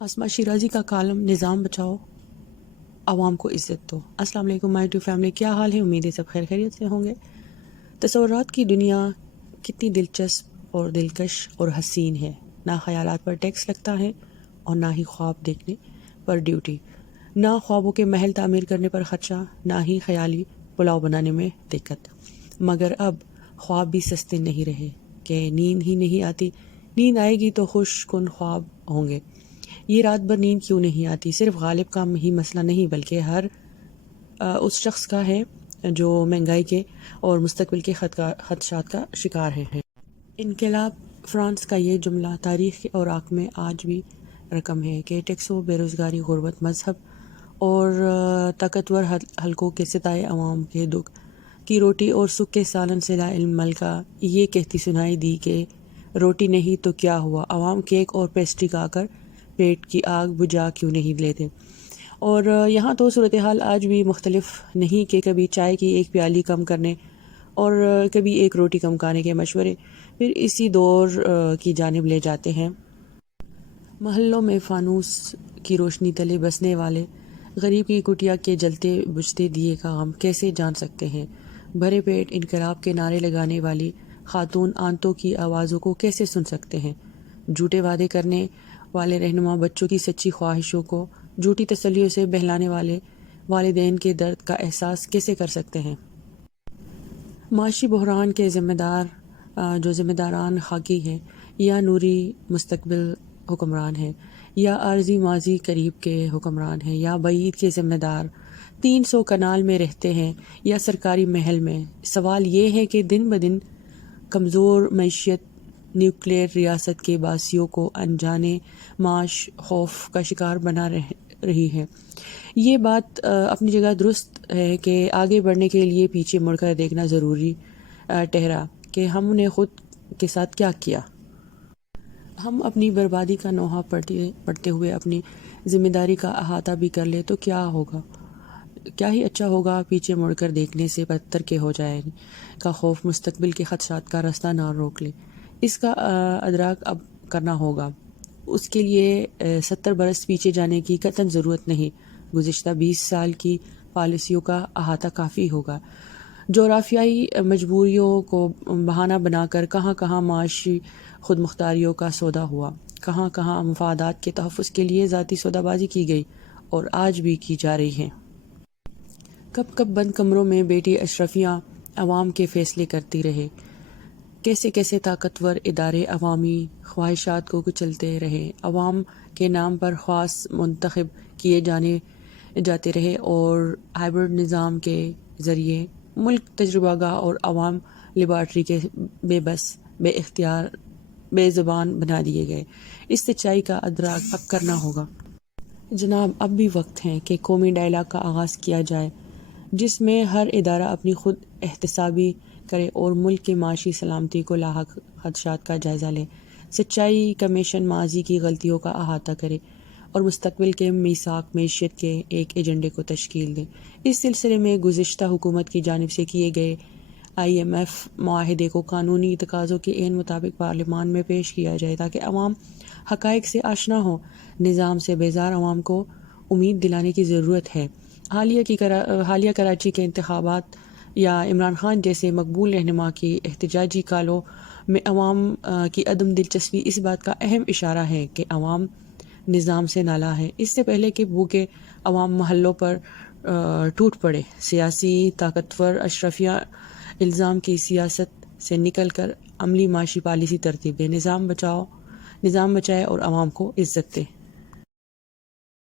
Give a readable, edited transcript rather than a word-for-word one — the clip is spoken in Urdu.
آسما شیرازی کا کالم نظام بچاؤ عوام کو عزت دو۔ السلام علیکم مائی ٹو فیملی، کیا حال ہے؟ امید ہے سب خیر خیریت سے ہوں گے۔ تصورات کی دنیا کتنی دلچسپ اور دلکش اور حسین ہے، نہ خیالات پر ٹیکس لگتا ہے اور نہ ہی خواب دیکھنے پر ڈیوٹی، نہ خوابوں کے محل تعمیر کرنے پر خرچہ، نہ ہی خیالی پلاؤ بنانے میں دقت۔ مگر اب خواب بھی سستے نہیں رہے کہ نیند ہی نہیں آتی، نیند آئے گی تو خوش کن خواب ہوں گے۔ یہ رات بھر نیند کیوں نہیں آتی صرف غالب کا ہی مسئلہ نہیں، بلکہ ہر اس شخص کا ہے جو مہنگائی کے اور مستقبل کے خدشات کا شکار ہے۔ انقلاب فرانس کا یہ جملہ تاریخ کے اوراق میں آج بھی رقم ہے کہ ٹیکسوں، بے روزگاری، غربت، مذہب اور طاقتور حلقوں کے ستائے عوام کے دکھ کی روٹی اور سکھ کے سالن سے لا علم ملکہ یہ کہتی سنائی دی کہ روٹی نہیں تو کیا ہوا، عوام کیک اور پیسٹری کھا کر پیٹ کی آگ بجھا کیوں نہیں لیتے۔ اور یہاں تو صورتحال آج بھی مختلف نہیں کہ کبھی چائے کی ایک پیالی کم کرنے اور کبھی ایک روٹی کم کھانے کے مشورے پھر اسی دور کی جانب لے جاتے ہیں۔ محلوں میں فانوس کی روشنی تلے بسنے والے غریب کی کٹیا کے جلتے بجھتے دیے کا غم کیسے جان سکتے ہیں؟ بھرے پیٹ انقلاب کے نعرے لگانے والی خاتون آنتوں کی آوازوں کو کیسے سن سکتے ہیں؟ جھوٹے وعدے کرنے والے رہنما بچوں کی سچی خواہشوں کو جھوٹی تسلیوں سے بہلانے والے والدین کے درد کا احساس کیسے کر سکتے ہیں؟ معاشی بحران کے ذمہ داران خاکی ہیں یا نوری مستقبل حکمران ہیں، یا عارضی ماضی قریب کے حکمران ہیں، یا بعید کے ذمہ دار 300 کنال میں رہتے ہیں یا سرکاری محل میں؟ سوال یہ ہے کہ دن بدن کمزور معیشت نیوکلیئر ریاست کے باسیوں کو انجانے معاش خوف کا شکار بنا رہی ہے۔ یہ بات اپنی جگہ درست ہے کہ آگے بڑھنے کے لیے پیچھے مڑ کر دیکھنا ضروری ٹھہرا کہ ہم نے خود کے ساتھ کیا کیا۔ ہم اپنی بربادی کا نوحہ پڑھتے ہوئے اپنی ذمہ داری کا احاطہ بھی کر لے تو کیا ہوگا؟ کیا ہی اچھا ہوگا۔ پیچھے مڑ کر دیکھنے سے بدتر کے ہو جائے کا خوف مستقبل کے خدشات کا راستہ نہ روک لے، اس کا ادراک اب کرنا ہوگا۔ اس کے لیے 70 برس پیچھے جانے کی قطعاً ضرورت نہیں، گزشتہ 20 سال کی پالیسیوں کا احاطہ کافی ہوگا۔ جغرافیائی مجبوریوں کو بہانہ بنا کر کہاں کہاں معاشی خود مختاریوں کا سودا ہوا، کہاں کہاں مفادات کے تحفظ کے لیے ذاتی سودا بازی کی گئی اور آج بھی کی جا رہی ہے۔ کب کب بند کمروں میں بیٹی اشرفیاں عوام کے فیصلے کرتی رہے، کیسے کیسے طاقتور ادارے عوامی خواہشات کو کچلتے رہے، عوام کے نام پر خواص منتخب کیے جاتے رہے اور ہائبرڈ نظام کے ذریعے ملک تجربہ گاہ اور عوام لیبارٹری کے بے بس، بے اختیار، بے زبان بنا دیے گئے۔ اس سچائی کا ادراک اب کرنا ہوگا۔ جناب، اب بھی وقت ہے کہ قومی ڈائلاگ کا آغاز کیا جائے جس میں ہر ادارہ اپنی خود احتسابی کرے اور ملک کی معاشی سلامتی کو لاحق خدشات کا جائزہ لے۔ سچائی کمیشن ماضی کی غلطیوں کا احاطہ کرے اور مستقبل کے میثاق معیشت کے ایک ایجنڈے کو تشکیل دے۔ اس سلسلے میں گزشتہ حکومت کی جانب سے کیے گئے IMF معاہدے کو قانونی تقاضوں کے عین مطابق پارلیمان میں پیش کیا جائے تاکہ عوام حقائق سے آشنا ہو۔ نظام سے بیزار عوام کو امید دلانے کی ضرورت ہے۔ حالیہ کراچی کے انتخابات یا عمران خان جیسے مقبول رہنما کی احتجاجی کالوں میں عوام کی عدم دلچسپی اس بات کا اہم اشارہ ہے کہ عوام نظام سے نالاں ہے۔ اس سے پہلے کہ بھوکے عوام محلوں پر ٹوٹ پڑے، سیاسی طاقتور اشرفیہ الزام کی سیاست سے نکل کر عملی معاشی پالیسی ترتیب دے، نظام بچائے اور عوام کو عزت دے۔